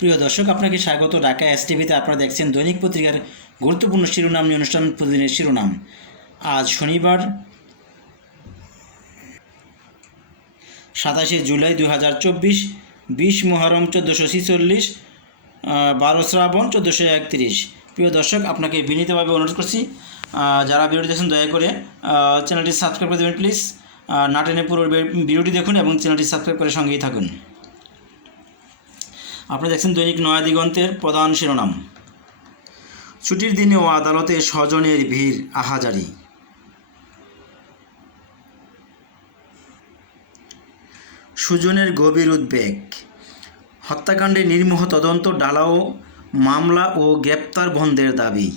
প্রিয় দর্শক, আপনাকে স্বাগত। ঢাকা এস টিভিতে আপনারা দেখছেন দৈনিক পত্রিকার গুরুত্বপূর্ণ শিরোনাম, নিয়ে অনুষ্ঠান প্রতিদিনের শিরোনাম। আজ শনিবার, সাতাশে জুলাই দু হাজার চব্বিশ, বিশ মহরম চোদ্দোশো ছিচল্লিশ বারো শ্রাবণ চোদ্দোশো একত্রিশ। প্রিয় দর্শক, আপনাকে বিনীতভাবে অনুরোধ করছি যারা ভিডিওটি দেখছেন, দয়া করে চ্যানেলটি সাবস্ক্রাইব করে দেবেন, প্লিজ। না টেনে পুরো ভিডিওটি দেখুন এবং চ্যানেলটি সাবস্ক্রাইব করে সঙ্গেই থাকুন। আপনারা দেখছেন দৈনিক নয়া দিগন্তের প্রধান শিরোনাম। ছুটির দিনেও আদালতে স্বজনের ভিড়, আহাজারি। সুজনের গভীর উদ্বেগ। হত্যাকাণ্ডে নির্মোহ তদন্ত, ডালাও, মামলা ও গ্রেপ্তার বন্ধের দাবি।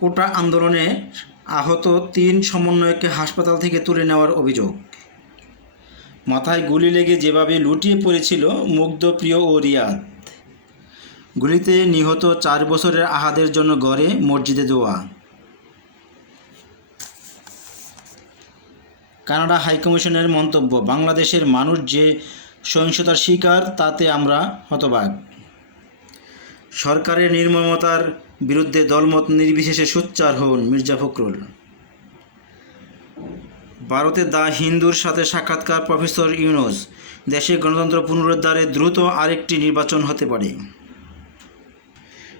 কোটা আন্দোলনে আহত তিন সমন্বয়কে হাসপাতাল থেকে তুলে নেওয়ার অভিযোগ। মাথায় গুলি লেগে যেভাবে লুটিয়ে পড়েছিল মুগ্ধপ্রিয় ও রিয়াদ। গুলিতে নিহত চার বছরের আহাদের জন্য গড়ে মসজিদে দোয়া। কানাডা হাইকমিশনের মন্তব্য, বাংলাদেশের মানুষ যে সহিংসতার শিকার, তাতে আমরা হতবাক। সরকারের নির্মমতার বিরুদ্ধে দলমত নির্বিশেষে সোচ্চার হন মির্জা ফখরুল। ভারতে দ্য হিন্দুর সাথে সাক্ষাৎকার প্রফেসর ইউনুস। দেশে গণতন্ত্র পুনরুদ্ধারে দ্রুত আরেকটি নির্বাচন হতে পারে।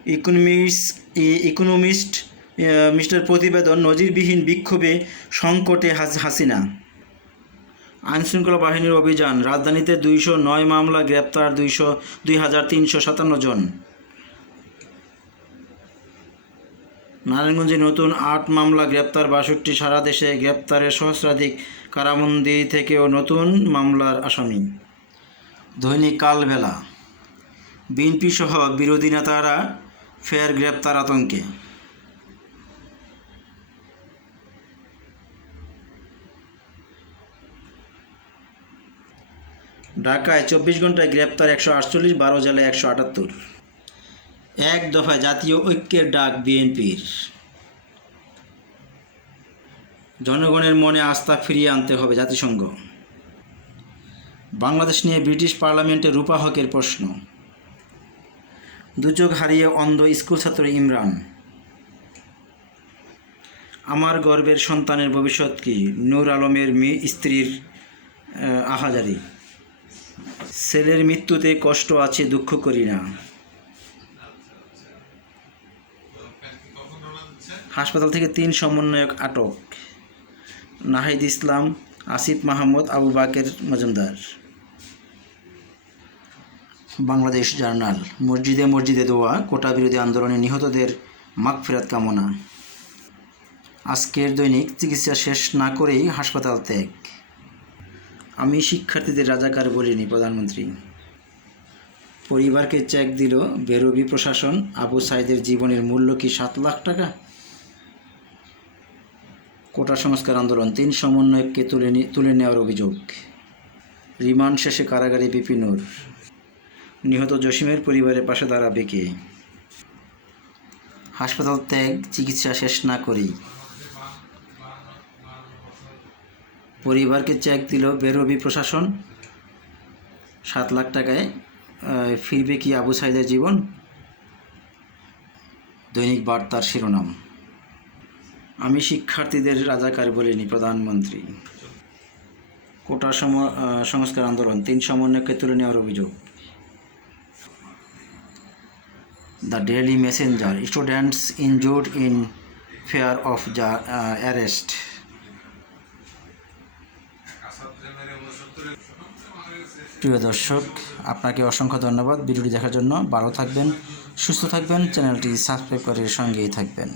ইকোনমিক্স ইকোনমিস্ট মিস্টার প্রতিবেদন, নজিরবিহীন বিক্ষোভে সংকটে হাস- হাসিনা। আইনশৃঙ্খলা বাহিনীর অভিযান, রাজধানীতে দুইশো নয় মামলা, গ্রেপ্তার দুইশো দুই হাজার তিনশো সাতান্ন জন। নারায়ণগঞ্জে নতুন আট মামলা গ্রেপ্তার, বাষট্টি সারা দেশে গ্রেপ্তারের সহস্রাধিক কারাবন্দি থেকেও নতুন মামলার আসামি। দৈনিক কালবেলা। বিএনপি সহ বিরোধী নেতারা ফের গ্রেপ্তার আতঙ্কে। ঢাকায় চব্বিশ ঘন্টায় গ্রেপ্তার একশো আটচল্লিশ, বারো জেলায় একশো আটাত্তর। এক দফায় জাতীয় ঐক্যের ডাক বিএনপির। জনগণের মনে আস্থা ফিরিয়ে আনতে হবে জাতিসংঘ। বাংলাদেশ নিয়ে ব্রিটিশ পার্লামেন্টে রূপা হকের প্রশ্ন। দুচোখ হারিয়ে অন্ধ স্কুল ছাত্র ইমরান। আমার গর্বের সন্তানের ভবিষ্যৎ কি? নূর আলমের মেয়ে স্ত্রীর আহ, আহাজারি। ছেলের মৃত্যুতে কষ্ট আছে দুঃখ করি না। হাসপাতাল থেকে তিন সমন্বয়ক আটক, নাহিদ ইসলাম, আসিফ মাহমুদ আবু বাকের মজুমদার। বাংলাদেশ জার্নাল, মসজিদে মসজিদে দোয়া, কোটা বিরোধী আন্দোলনে নিহতদের মাগফিরাত কামনা। আজকের দৈনিক চিকিৎসা শেষ না করেই হাসপাতাল ত্যাগ। আমি শিক্ষার্থীদের রাজাকার বলিনি, প্রধানমন্ত্রী। পরিবারকে চেক দিল বেরবি প্রশাসন, আবু সাইদের জীবনের মূল্য কি সাত লাখ টাকা? কোটা সংস্কার আন্দোলন, তিন সমন্বয়ককে তুলে তুলে নেওয়ার অভিযোগ। রিমান্ড শেষে কারাগারে বিপিনুর নিহত জসিমের পরিবারের পাশে দাঁড়াবে কে? হাসপাতাল ত্যাগ, চিকিৎসা শেষ না করেই পরিবারকে চেক দিল বেরবি প্রশাসন। সাত লাখ টাকায় ফিরবে কি আবু সাইদের জীবন? দৈনিক বার্তার শিরোনাম। আমি শিক্ষার্থীদের রাজাকার বলিনি, প্রধানমন্ত্রী। কোটা সম সংস্কার আন্দোলন, তিন সমন্বয়কে তুলে নেওয়ার অভিযোগ। The daily messenger, students injured in fear of the arrest. প্রিয় দর্শক, আপনাকে অসংখ্য ধন্যবাদ। ভিডিওটি দেখার জন্য ভালো থাকবেন, সুস্থ থাকবেন। চ্যানেলটি সাবস্ক্রাইব করে সঙ্গেই থাকবেন।